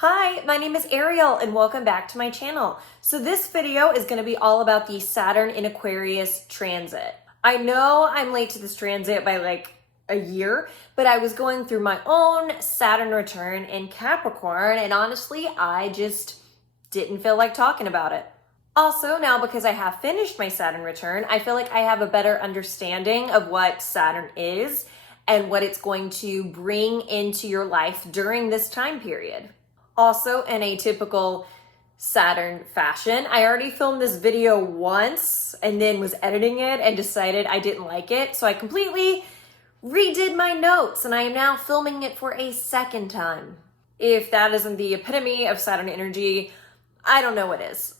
Hi, my name is Ariel and welcome back to my channel. So this video is going to be all about the Saturn in Aquarius transit. I know I'm late to this transit by like a year, but I was going through my own Saturn return in Capricorn and honestly, I just didn't feel like talking about it. Also, now because I have finished my Saturn return, I feel like I have a better understanding of what Saturn is and what it's going to bring into your life during this time period. Also, in a typical Saturn fashion, I already filmed this video once and then was editing it and decided I didn't like it. So I completely redid my notes and I am now filming it for a second time. If that isn't the epitome of Saturn energy, I don't know what is.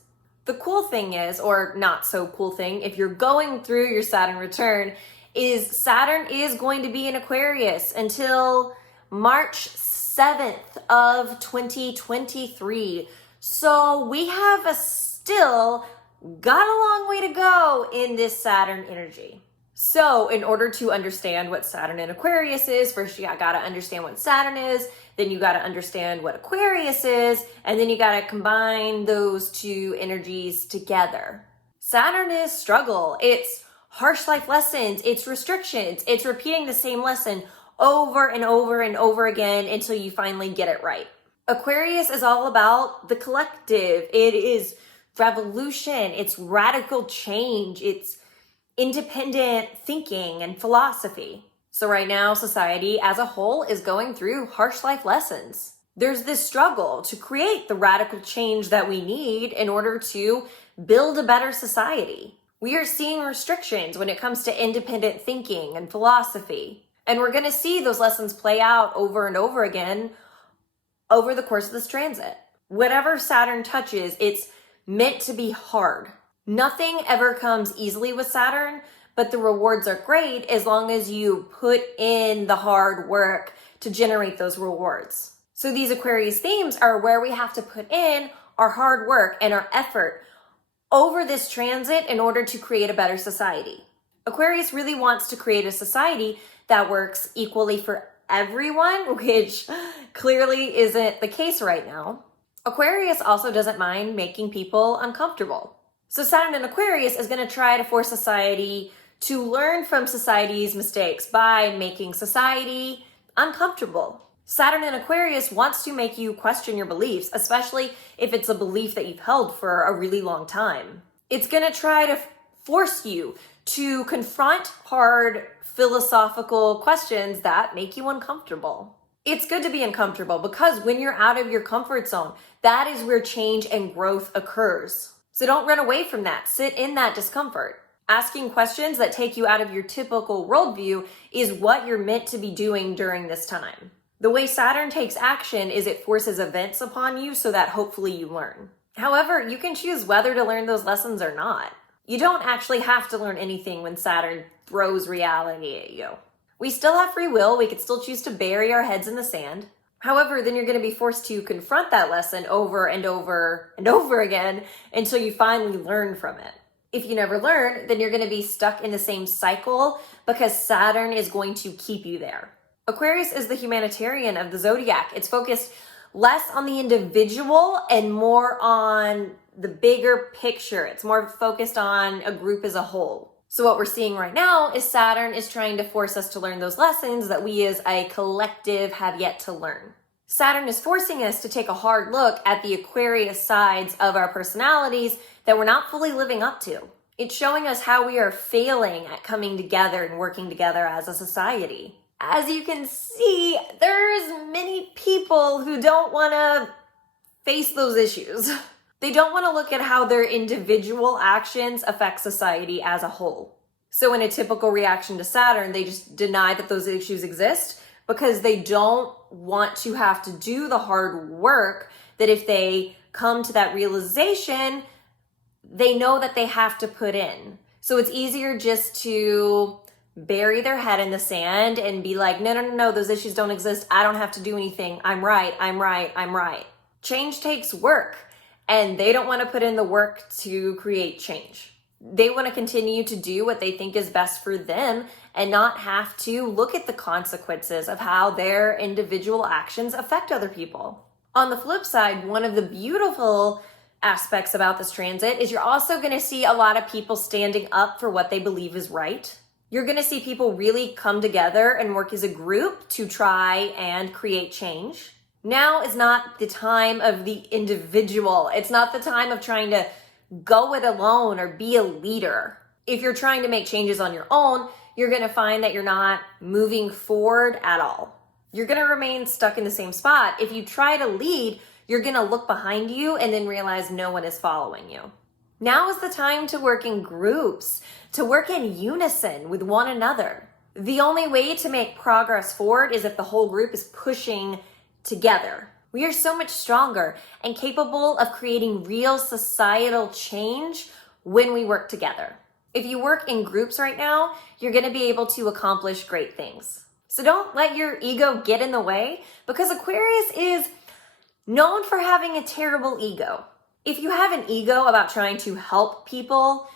The cool thing is, or not so cool thing, if you're going through your Saturn return, is Saturn is going to be in Aquarius until March 7th of 2023. So we have still got a long way to go in this Saturn energy. So in order to understand what Saturn in Aquarius is, first you gotta understand what Saturn is, then you gotta understand what Aquarius is, and then you gotta combine those two energies together. Saturn is struggle. It's harsh life lessons. It's restrictions. It's repeating the same lesson over and over and over again until you finally get it right. Aquarius is all about the collective. It is revolution. It's radical change. It's independent thinking and philosophy. So right now, society as a whole is going through harsh life lessons. There's this struggle to create the radical change that we need in order to build a better society. We are seeing restrictions when it comes to independent thinking and philosophy. And we're going to see those lessons play out over and over again over the course of this transit. Whatever Saturn touches, it's meant to be hard. Nothing ever comes easily with Saturn, but the rewards are great as long as you put in the hard work to generate those rewards. So these Aquarius themes are where we have to put in our hard work and our effort over this transit in order to create a better society. Aquarius really wants to create a society that works equally for everyone, which clearly isn't the case right now. Aquarius also doesn't mind making people uncomfortable. So Saturn in Aquarius is going to try to force society to learn from society's mistakes by making society uncomfortable. Saturn in Aquarius wants to make you question your beliefs, especially if it's a belief that you've held for a really long time. It's going to try to force you to confront hard philosophical questions that make you uncomfortable. It's good to be uncomfortable because when you're out of your comfort zone, that is where change and growth occurs. So don't run away from that. Sit in that discomfort. Asking questions that take you out of your typical worldview is what you're meant to be doing during this time. The way Saturn takes action is it forces events upon you so that hopefully you learn. However, you can choose whether to learn those lessons or not. You don't actually have to learn anything when Saturn throws reality at you. We still have free will. We could still choose to bury our heads in the sand. However, then you're going to be forced to confront that lesson over and over and over again until you finally learn from it. If you never learn, then you're going to be stuck in the same cycle because Saturn is going to keep you there. Aquarius is the humanitarian of the zodiac. It's focused less on the individual and more on the bigger picture. It's more focused on a group as a whole. So what we're seeing right now is Saturn is trying to force us to learn those lessons that we as a collective have yet to learn. Saturn is forcing us to take a hard look at the Aquarius sides of our personalities that we're not fully living up to. It's showing us how we are failing at coming together and working together as a society. As you can see, there's many people who don't want to face those issues. They don't want to look at how their individual actions affect society as a whole. So in a typical reaction to Saturn, they just deny that those issues exist because they don't want to have to do the hard work that if they come to that realization, they know that they have to put in. So it's easier just to bury their head in the sand and be like, no, those issues don't exist. I don't have to do anything. I'm right. Change takes work. And they don't want to put in the work to create change. They want to continue to do what they think is best for them and not have to look at the consequences of how their individual actions affect other people. On the flip side, one of the beautiful aspects about this transit is you're also going to see a lot of people standing up for what they believe is right. You're going to see people really come together and work as a group to try and create change. Now is not the time of the individual. It's not the time of trying to go it alone or be a leader. If you're trying to make changes on your own, you're going to find that you're not moving forward at all. You're going to remain stuck in the same spot. If you try to lead, you're going to look behind you and then realize no one is following you. Now is the time to work in groups, to work in unison with one another. The only way to make progress forward is if the whole group is pushing together. We are so much stronger and capable of creating real societal change when we work together. If you work in groups right now, you're going to be able to accomplish great things. So don't let your ego get in the way, because Aquarius is known for having a terrible ego. If you have an ego about trying to help people,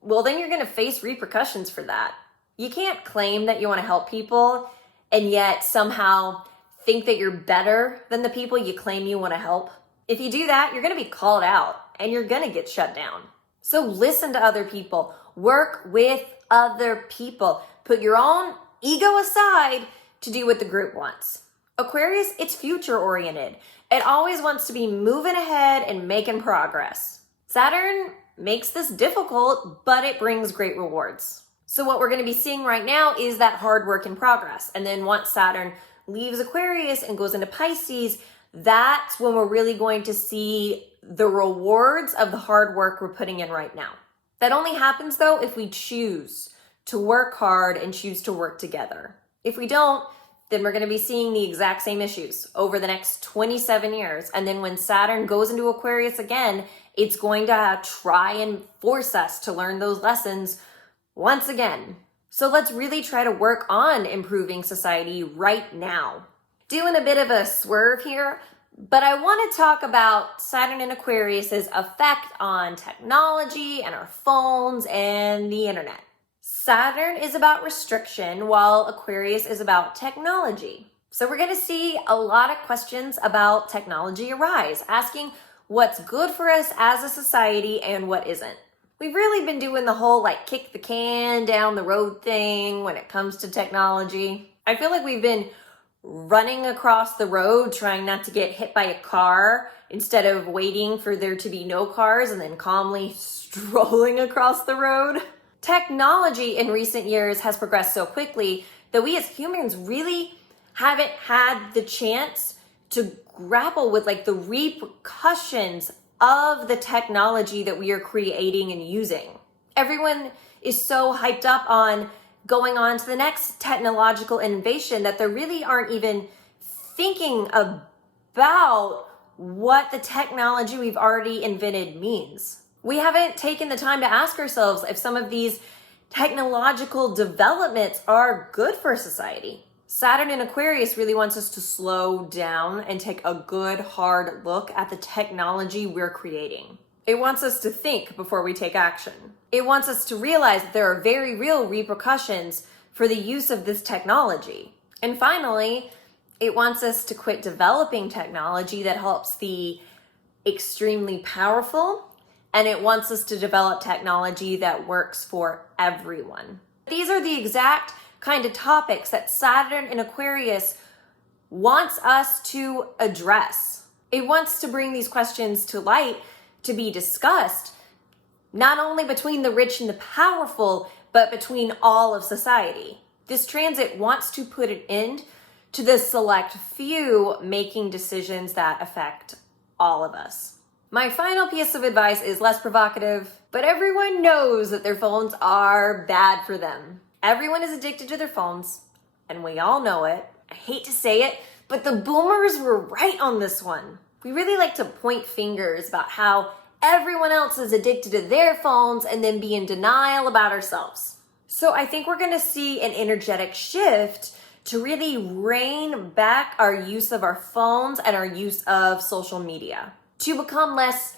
well, then you're going to face repercussions for that. You can't claim that you want to help people and yet somehow think that you're better than the people you claim you want to help. If you do that, you're going to be called out and you're going to get shut down. So listen to other people. Work with other people. Put your own ego aside to do what the group wants. Aquarius, it's future oriented. It always wants to be moving ahead and making progress. Saturn makes this difficult, but it brings great rewards. So what we're going to be seeing right now is that hard work in progress. And then once Saturn leaves Aquarius and goes into Pisces, that's when we're really going to see the rewards of the hard work we're putting in right now. That only happens though if we choose to work hard and choose to work together. If we don't, then we're going to be seeing the exact same issues over the next 27 years. And then when Saturn goes into Aquarius again, it's going to try and force us to learn those lessons once again. So let's really try to work on improving society right now. Doing a bit of a swerve here, but I want to talk about Saturn and Aquarius's effect on technology and our phones and the internet. Saturn is about restriction while Aquarius is about technology. So we're going to see a lot of questions about technology arise, asking what's good for us as a society and what isn't. We've really been doing the whole kick the can down the road thing when it comes to technology. I feel like we've been running across the road trying not to get hit by a car instead of waiting for there to be no cars and then calmly strolling across the road. Technology in recent years has progressed so quickly that we as humans really haven't had the chance to grapple with the repercussions of the technology that we are creating and using. Everyone is so hyped up on going on to the next technological innovation that they really aren't even thinking about what the technology we've already invented means. We haven't taken the time to ask ourselves if some of these technological developments are good for society. Saturn in Aquarius really wants us to slow down and take a good hard look at the technology we're creating. It wants us to think before we take action. It wants us to realize that there are very real repercussions for the use of this technology. And finally, it wants us to quit developing technology that helps the extremely powerful, and it wants us to develop technology that works for everyone. These are the exact kind of topics that Saturn in Aquarius wants us to address. It wants to bring these questions to light to be discussed, not only between the rich and the powerful, but between all of society. This transit wants to put an end to the select few making decisions that affect all of us. My final piece of advice is less provocative, but everyone knows that their phones are bad for them. Everyone is addicted to their phones, and we all know it. I hate to say it, but the boomers were right on this one. We really like to point fingers about how everyone else is addicted to their phones and then be in denial about ourselves. So I think we're going to see an energetic shift to really rein back our use of our phones and our use of social media, to become less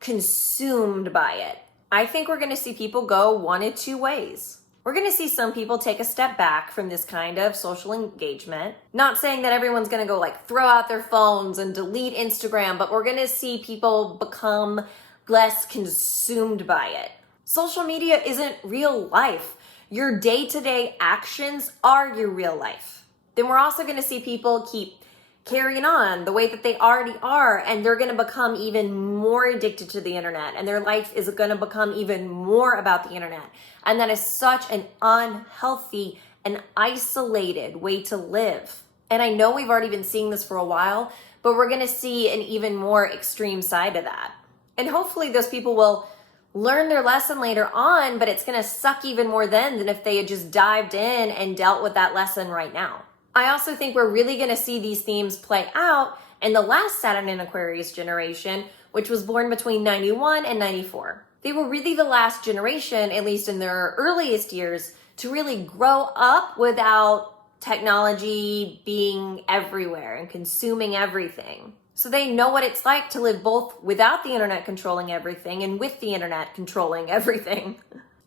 consumed by it. I think we're going to see people go one of two ways. We're going to see some people take a step back from this kind of social engagement. Not saying that everyone's going to go like throw out their phones and delete Instagram, but we're going to see people become less consumed by it. Social media isn't real life. Your day-to-day actions are your real life. Then we're also going to see people keep carrying on the way that they already are, and they're going to become even more addicted to the internet, and their life is going to become even more about the internet. And that is such an unhealthy and isolated way to live. And I know we've already been seeing this for a while, but we're going to see an even more extreme side of that. And hopefully those people will learn their lesson later on, but it's going to suck even more then than if they had just dived in and dealt with that lesson right now. I also think we're really going to see these themes play out in the last Saturn in Aquarius generation, which was born between 91 and 94. They were really the last generation, at least in their earliest years, to really grow up without technology being everywhere and consuming everything. So they know what it's like to live both without the internet controlling everything and with the internet controlling everything.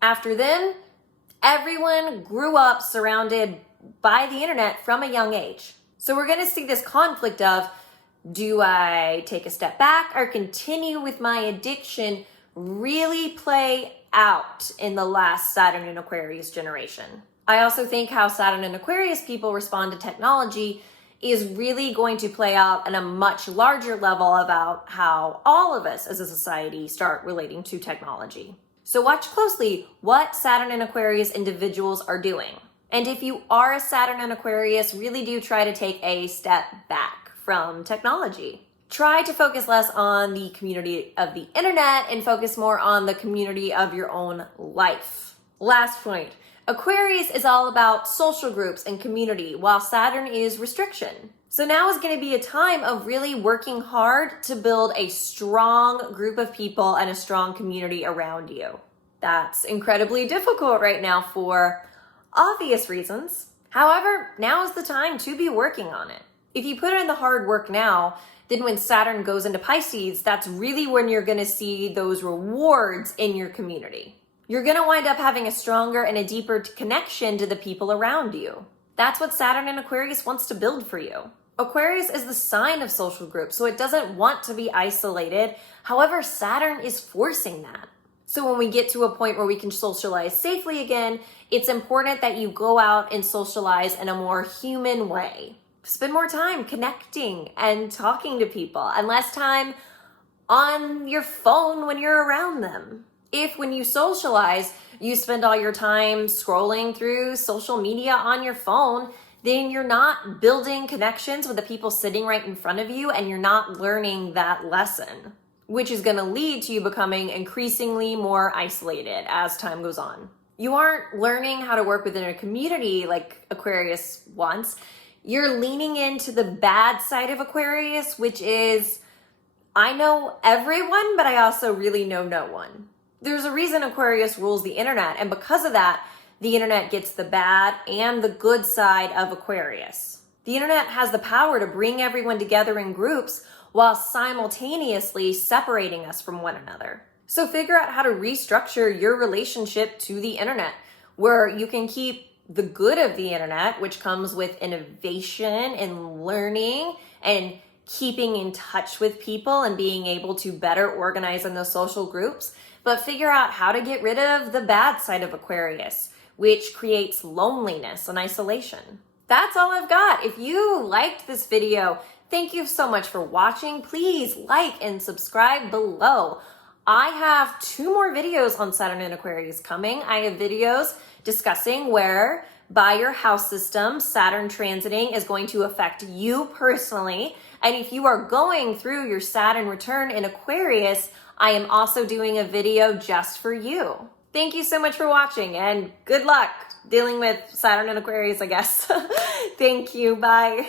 After them, everyone grew up surrounded by the internet from a young age. So we're going to see this conflict of, do I take a step back or continue with my addiction, really play out in the last Saturn in Aquarius generation. I also think how Saturn in Aquarius people respond to technology is really going to play out on a much larger level about how all of us as a society start relating to technology. So watch closely what Saturn in Aquarius individuals are doing. And if you are a Saturn in Aquarius, really do try to take a step back from technology. Try to focus less on the community of the internet and focus more on the community of your own life. Last point, Aquarius is all about social groups and community, while Saturn is restriction. So now is going to be a time of really working hard to build a strong group of people and a strong community around you. That's incredibly difficult right now for obvious reasons. However, now is the time to be working on it. If you put in the hard work now, then when Saturn goes into Pisces, that's really when you're going to see those rewards in your community. You're going to wind up having a stronger and a deeper connection to the people around you. That's what Saturn in Aquarius wants to build for you. Aquarius is the sign of social groups, so it doesn't want to be isolated. However, Saturn is forcing that. So when we get to a point where we can socialize safely again, it's important that you go out and socialize in a more human way. Spend more time connecting and talking to people and less time on your phone when you're around them. If when you socialize, you spend all your time scrolling through social media on your phone, then you're not building connections with the people sitting right in front of you and you're not learning that lesson, which is going to lead to you becoming increasingly more isolated as time goes on. You aren't learning how to work within a community like Aquarius wants. You're leaning into the bad side of Aquarius, which is, I know everyone, but I also really know no one. There's a reason Aquarius rules the internet, and because of that, the internet gets the bad and the good side of Aquarius. The internet has the power to bring everyone together in groups while simultaneously separating us from one another. So figure out how to restructure your relationship to the internet, where you can keep the good of the internet, which comes with innovation and learning and keeping in touch with people and being able to better organize in those social groups, but figure out how to get rid of the bad side of Aquarius, which creates loneliness and isolation. That's all I've got. If you liked this video, thank you so much for watching. Please like and subscribe below. I have 2 more videos on Saturn and Aquarius coming. I have videos discussing where by your house system, Saturn transiting is going to affect you personally. And if you are going through your Saturn return in Aquarius, I am also doing a video just for you. Thank you so much for watching and good luck dealing with Saturn and Aquarius, I guess. Thank you. Bye.